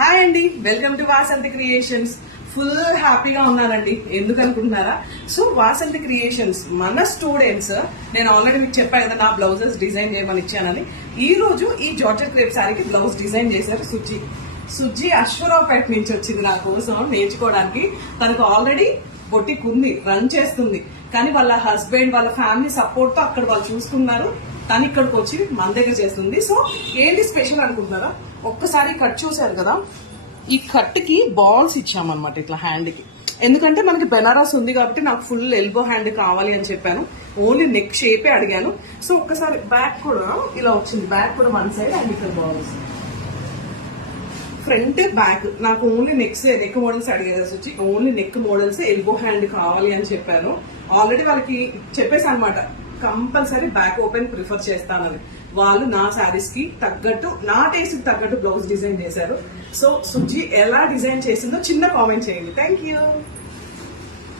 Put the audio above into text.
Hi అండి, welcome to Vasanthi creations. Full హ్యాపీగా ఉన్నానండి. ఎందుకు అనుకుంటున్నారా? సో వాసంతి క్రియేషన్స్ మన స్టూడెంట్స్, నేను ఆల్రెడీ మీకు చెప్పాను కదా నా బ్లౌజెస్ డిజైన్ చేయమని ఇచ్చానని. ఈ రోజు ఈ జార్జెట్ క్రేప్ శారీకి బ్లౌజ్ డిజైన్ చేశారు సుజ్జి అశ్వరావుపేట నుంచి వచ్చింది నా కోసం నేర్చుకోవడానికి. తనకు ఆల్రెడీ బొటిక్ ఉంది, రన్ చేస్తుంది. కానీ వాళ్ళ హస్బెండ్ వాళ్ళ ఫ్యామిలీ సపోర్ట్ తో అక్కడ వాళ్ళు చూసుకున్నారు. తను ఇక్కడికి వచ్చి మన దగ్గర చేస్తుంది. సో ఏంటి స్పెషల్ అనుకుంటున్నారా? ఒక్కసారి కట్ చూసారు కదా, ఈ కట్ కి బాల్స్ ఇచ్చామన్నమాట ఇట్లా హ్యాండ్ కి. ఎందుకంటే మనకి బెనారస్ ఉంది కాబట్టి నాకు ఫుల్ ఎల్బో హ్యాండ్ కావాలి అని చెప్పాను. ఓన్లీ నెక్ షేపే అడిగాను. సో ఒక్కసారి బ్యాక్ కూడా ఇలా వచ్చింది. బ్యాక్ కూడా వన్ సైడ్ అండ్ ఇక్కడ బాల్స్, ఫ్రంట్ బ్యాక్. నాకు ఓన్లీ నెక్ మోడల్స్ అడిగేది వచ్చి only neck models elbow hand కావాలి అని చెప్పాను. ఆల్రెడీ వాళ్ళకి చెప్పేసి అనమాట, కంపల్సరీ బ్యాక్ ఓపెన్ ప్రిఫర్ చేస్తానని. వాళ్ళు నా శారీస్ కి తగ్గట్టు, నా టేస్ట్ కి తగ్గట్టు బ్లౌజ్ డిజైన్ చేశారు. సో సుజ్జి ఎలా డిజైన్ చేసిందో చిన్న కామెంట్ చేయండి. Thank you.